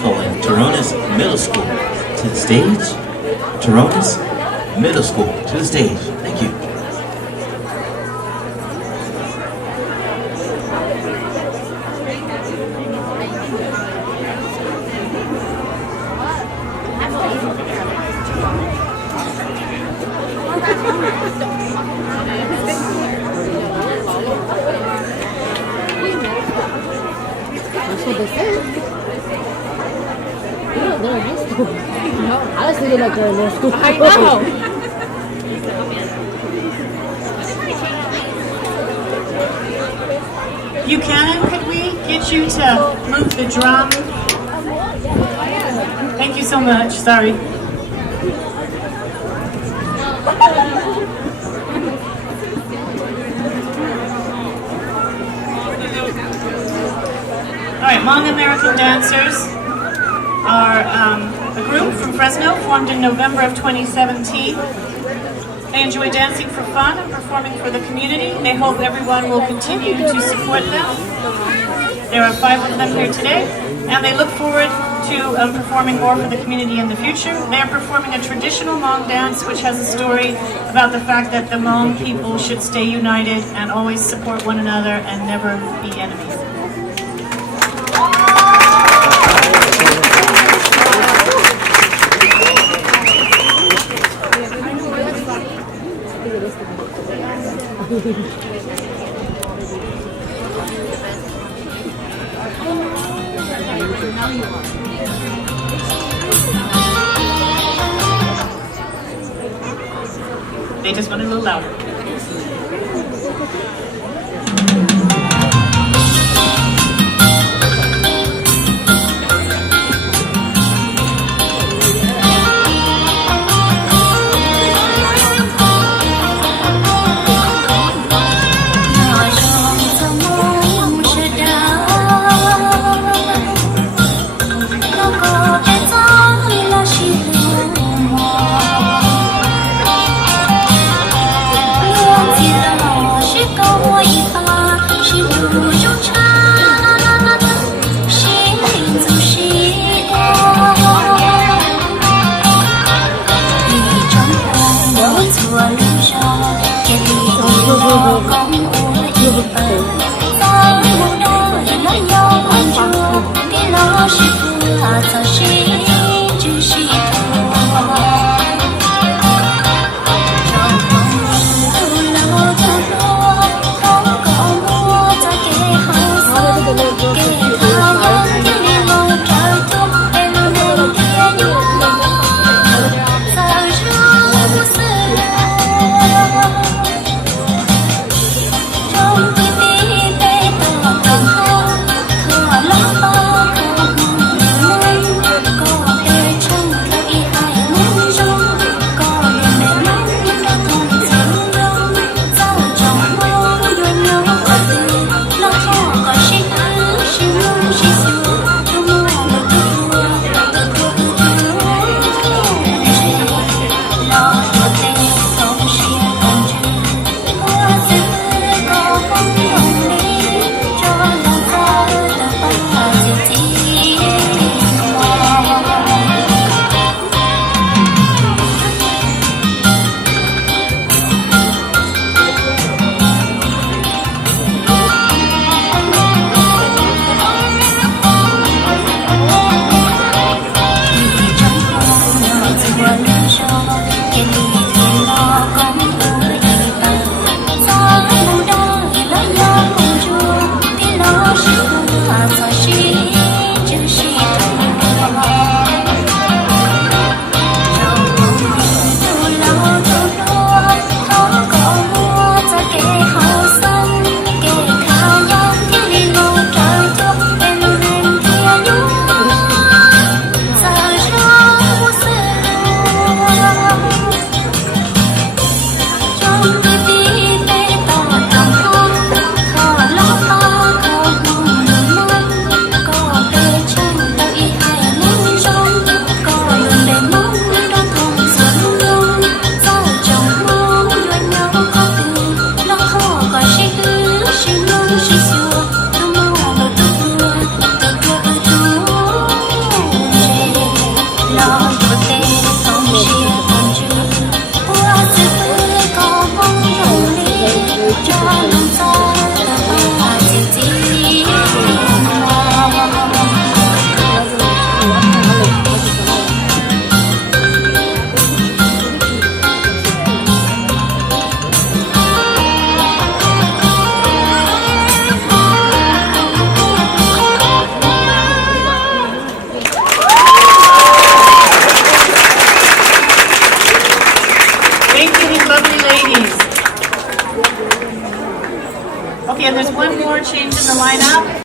Calling Toronis Middle School to the stage. Toronis Middle School to the stage. Thank you. I was thinking like they're in their school. I know. Buchanan, could we get you to move the drum? Thank you so much. Sorry. All right, Hmong American Dancers are a group from Fresno formed in November of 2017. They enjoy dancing for fun and performing for the community. They hope everyone will continue to support them. There are 5 of them here today, and they look forward to performing more for the community in the future. They are performing a traditional Hmong dance which has a story about the fact that the Hmong people should stay united and always support one another and never be enemies. They just went a little louder. Hãy subscribe cho kênh Ghiền Mì Gõ để không bỏ lỡ